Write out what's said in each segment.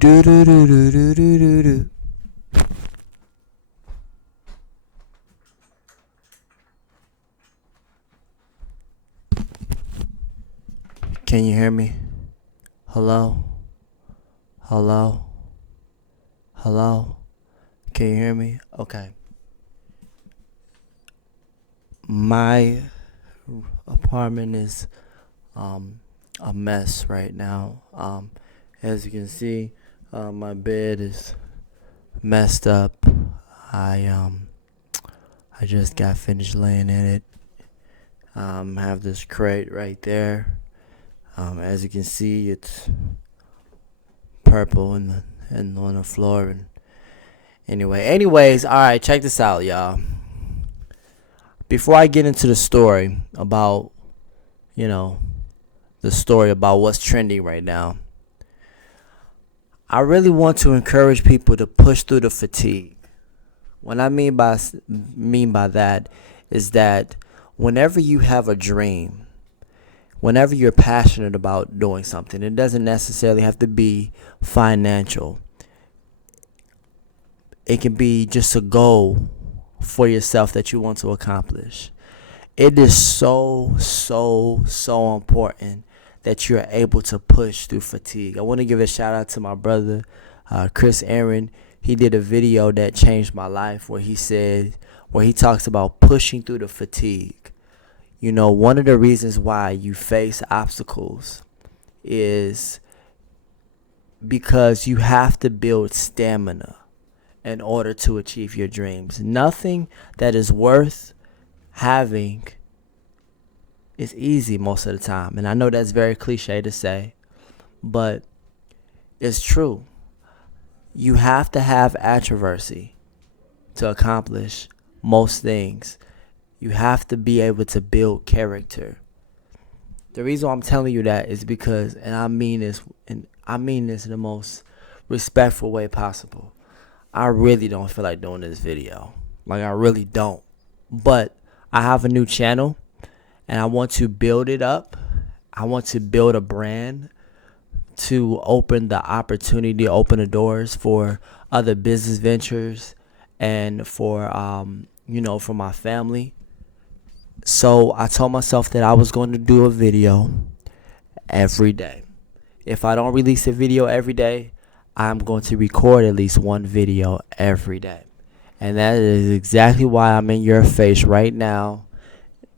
Do do do do do do do do. Can you hear me? Hello? Hello? Hello? Can you hear me? Okay. My apartment is a mess right now. As you can see, my bed is messed up. I um I just got finished laying in it. Have this crate right there. As you can see, it's purple and on the floor. And anyways, all right, check this out, y'all. Before I get into the story about, you know, the story about what's trending right now, I really want to encourage people to push through the fatigue. What I mean by that is that whenever you have a dream, whenever you're passionate about doing something, it doesn't necessarily have to be financial. It can be just a goal for yourself that you want to accomplish. It is so important that you're able to push through fatigue. I want to give a shout out to my brother, Chris Aaron. He did a video that changed my life where he talks about pushing through the fatigue. You know, one of the reasons why you face obstacles is because you have to build stamina in order to achieve your dreams. Nothing that is worth having is easy most of the time. And I know that's very cliche to say, but it's true. You have to have controversy to accomplish most things. You have to be able to build character. The reason why I'm telling you that is because, and I mean this in the most respectful way possible, I really don't feel like doing this video. Like, I really don't. But I have a new channel and I want to build it up. I want to build a brand to open the doors for other business ventures and for for my family. So I told myself that I was going to do a video every day. If I don't release a video every day, I'm going to record at least one video every day. And that is exactly why I'm in your face right now,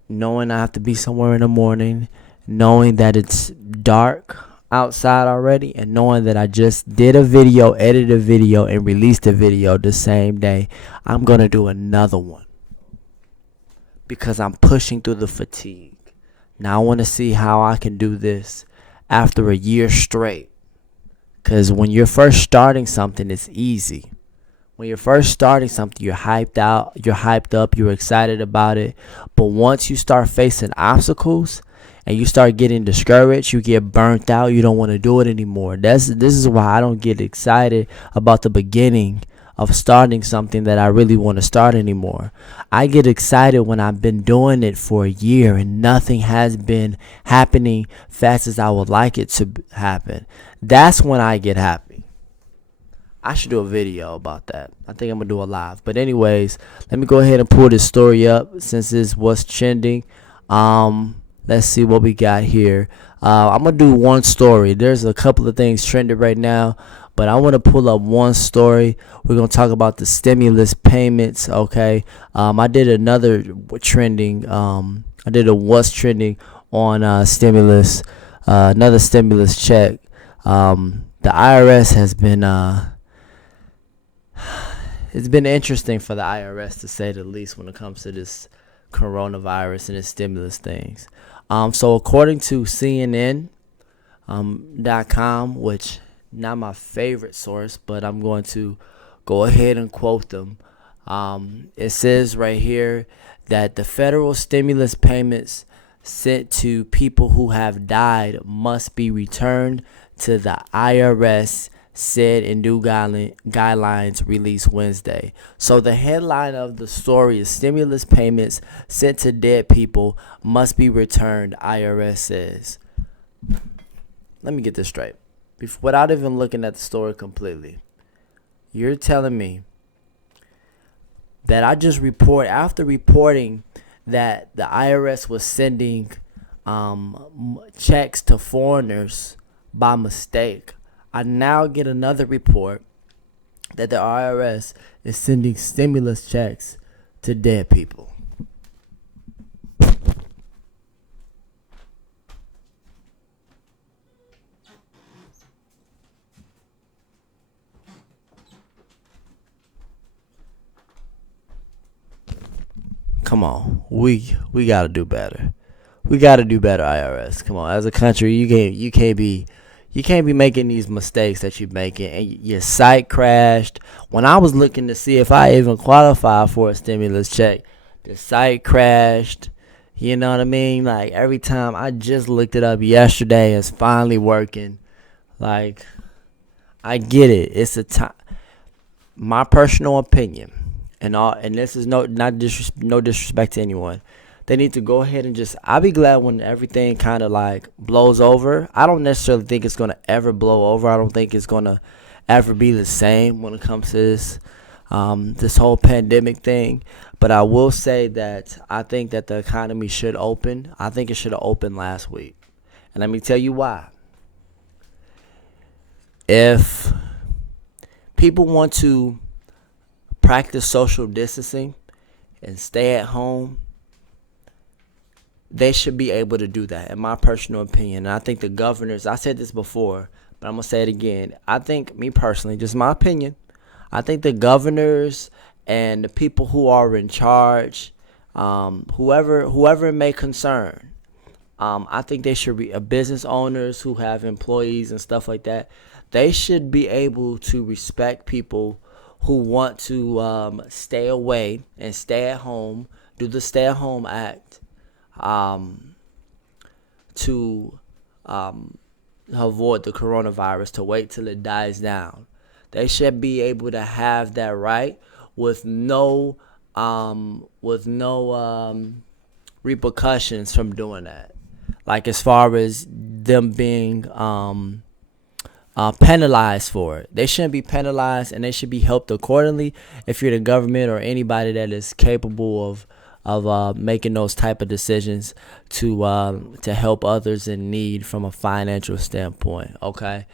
knowing I have to be somewhere in the morning, knowing that it's dark outside already, and knowing that I just did a video, edited a video, and released a video the same day. I'm going to do another one because I'm pushing through the fatigue. Now I want to see how I can do this after a year straight. Because when you're first starting something, it's easy. When you're first starting something, you're hyped up, you're excited about it. But once you start facing obstacles and you start getting discouraged, you get burnt out, you don't want to do it anymore. This is why I don't get excited about the beginning of starting something that I really want to start anymore. I get excited when I've been doing it for a year and nothing has been happening fast as I would like it to happen. That's when I get happy. I should do a video about that. I think I'm going to do a live. But anyways, let me go ahead and pull this story up since it's what's trending. Let's see what we got here. I'm going to do one story. There's a couple of things trending right now, but I want to pull up one story. We're going to talk about the stimulus payments, okay? I did another trending. I did a what's trending on stimulus, another stimulus check. The IRS has been it's been interesting for the IRS, to say the least, when it comes to this coronavirus and its stimulus things. So according to CNN.com, which not my favorite source, but I'm going to go ahead and quote them. It says right here that the federal stimulus payments sent to people who have died must be returned to the IRS, said in new guidelines released Wednesday. So the headline of the story is stimulus payments sent to dead people must be returned, IRS says. Let me get this straight, without even looking at the story completely, you're telling me that I just after reporting that the IRS was sending checks to foreigners by mistake, I now get another report that the IRS is sending stimulus checks to dead people. Come on, we gotta do better. We gotta do better, IRS. Come on, as a country, you can't be making these mistakes that you're making. And your site crashed. When I was looking to see if I even qualify for a stimulus check, the site crashed. You know what I mean? Like every time I just looked it up yesterday, it's finally working. Like I get it. It's a time. My personal opinion, and this is no disrespect to anyone. They need to go ahead and just. I'll be glad when everything kind of like blows over. I don't necessarily think it's gonna ever blow over. I don't think it's gonna ever be the same when it comes to this whole pandemic thing. But I will say that I think that the economy should open. I think it should have opened last week, and let me tell you why. If people want to practice social distancing and stay at home, they should be able to do that, in my personal opinion. And I think the governors, I said this before, but I'm going to say it again. I think, me personally, just my opinion, I think the governors and the people who are in charge, whoever it may concern, I think they should be business owners who have employees and stuff like that. They should be able to respect people who want to stay away and stay at home, do the Stay at Home Act, to avoid the coronavirus, to wait till it dies down. They should be able to have that right with no repercussions from doing that. Like as far as them being penalized for it. They shouldn't be penalized, and they should be helped accordingly if you're the government or anybody that is capable of making those type of decisions to help others in need from a financial standpoint. Okay,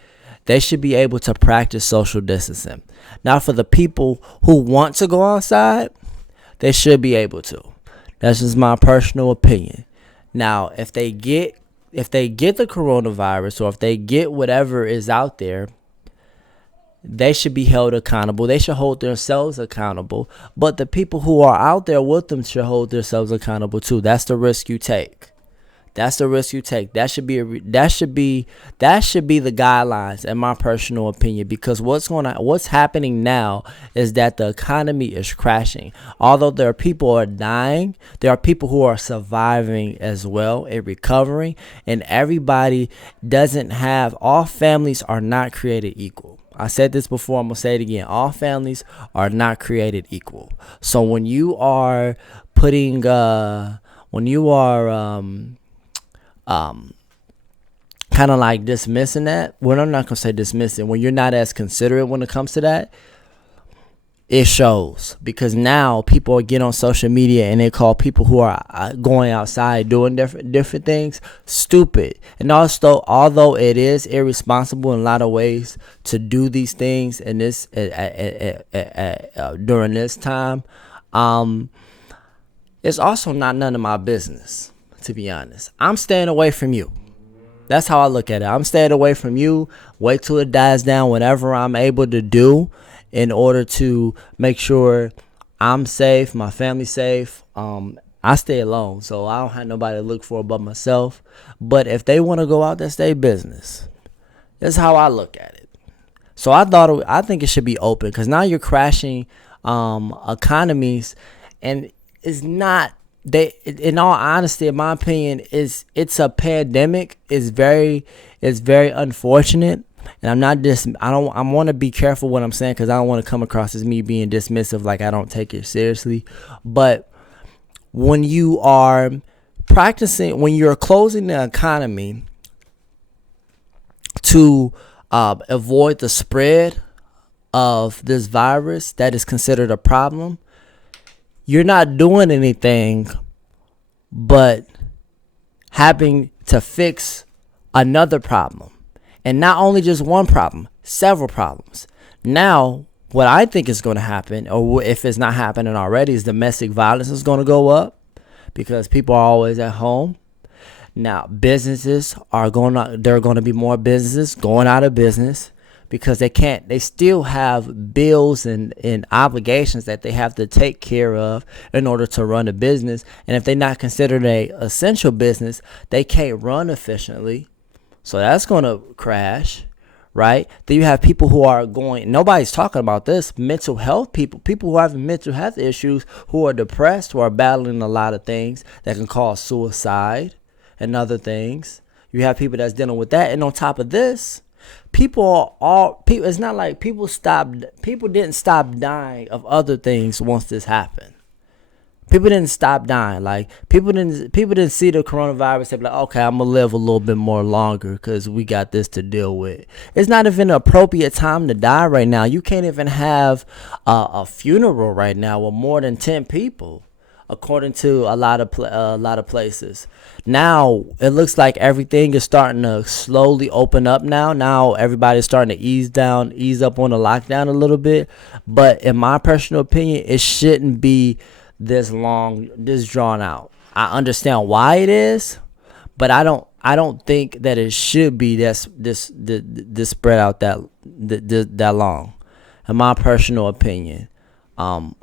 they should be able to practice social distancing. Now, for the people who want to go outside, they should be able to. That's just my personal opinion. Now, if they get the coronavirus, or if they get whatever is out there, they should be held accountable. They should hold themselves accountable. But the people who are out there with them should hold themselves accountable too. That's the risk you take. That's the risk you take. That should be the guidelines, in my personal opinion. Because what's happening now is that the economy is crashing. Although there are people who are dying, there are people who are surviving as well and recovering. And everybody doesn't have. All families are not created equal. I said this before. I'm gonna say it again. All families are not created equal. So when you are putting, kind of like dismissing that. Well, I'm not going to say dismissing. When you're not as considerate when it comes to that, it shows. Because now people get on social media and they call people who are going outside doing different things stupid. And also, although it is irresponsible in a lot of ways to do these things in this during this time, it's also not none of my business. To be honest, I'm staying away from you. That's how I look at it. I'm staying away from you. Wait till it dies down. Whatever I'm able to do in order to make sure I'm safe, my family's safe. I stay alone, so I don't have nobody to look for but myself. But if they want to go out, that's their business. That's how I look at it. So I think it should be open, because now you're crashing economies, and it's not. In all honesty, in my opinion, it's a pandemic. It's very unfortunate, and I want to be careful what I'm saying, because I don't want to come across as me being dismissive, like I don't take it seriously. But when you are practicing, when you're closing the economy to avoid the spread of this virus that is considered a problem, you're not doing anything but having to fix another problem. And not only just one problem, several problems. Now, what I think is going to happen, or if it's not happening already, is domestic violence is going to go up because people are always at home. Now, businesses are there are going to be more businesses going out of business because they still have bills and obligations that they have to take care of in order to run a business. And if they're not considered a essential business, they can't run efficiently. So that's going to crash, right? Then you have people who are nobody's talking about this, mental health people who have mental health issues, who are depressed, who are battling a lot of things that can cause suicide and other things. You have people that's dealing with that. And on top of this, people, it's not like people didn't stop dying of other things once this happened. People didn't stop dying. Like people didn't see the coronavirus and be like, okay, I'm gonna live a little bit more longer because we got this to deal with. It's not even an appropriate time to die right now. You can't even have a funeral right now with more than 10 people, according to a lot of places. Now it looks like everything is starting to slowly open up now. Now everybody's starting to ease up on the lockdown a little bit. But in my personal opinion, it shouldn't be this drawn out. I understand why it is, but I don't think that it should be this spread out that long. In my personal opinion.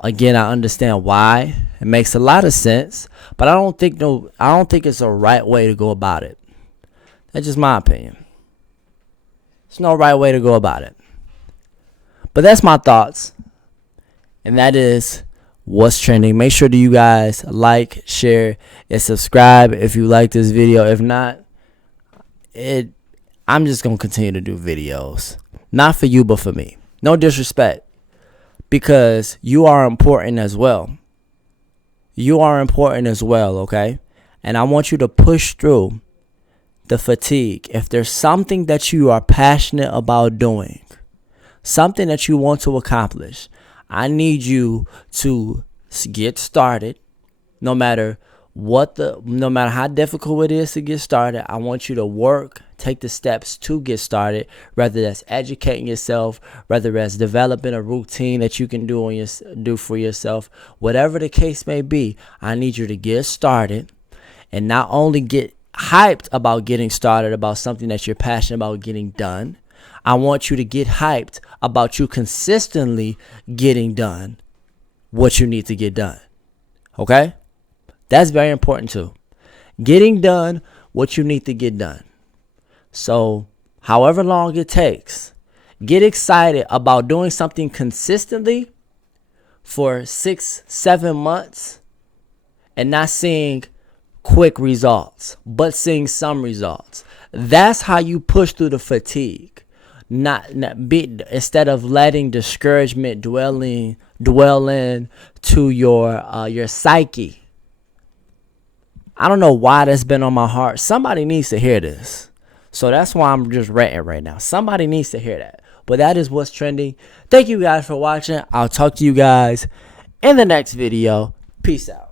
Again, I understand why. It makes a lot of sense, but I don't think it's a right way to go about it. That's just my opinion. There's no right way to go about it. But that's my thoughts. And that is what's trending. Make sure that you guys like, share, and subscribe if you like this video. If not, I'm just going to continue to do videos. Not for you, but for me. No disrespect. Because you are important as well. You are important as well, okay? And I want you to push through the fatigue. If there's something that you are passionate about doing, something that you want to accomplish, I need you to get started. No matter how difficult it is to get started, I want you to take the steps to get started, whether that's educating yourself, whether that's developing a routine that you can do for yourself, whatever the case may be. I need you to get started and not only get hyped about getting started about something that you're passionate about getting done. I want you to get hyped about you consistently getting done what you need to get done. Okay? That's very important too. Getting done what you need to get done. So, however long it takes, get excited about doing something consistently for 6-7 months and not seeing quick results, but seeing some results. That's how you push through the fatigue. Instead of letting discouragement dwell in to your psyche. I don't know why that's been on my heart. Somebody needs to hear this. So that's why I'm just ranting right now. Somebody needs to hear that. But that is what's trending. Thank you guys for watching. I'll talk to you guys in the next video. Peace out.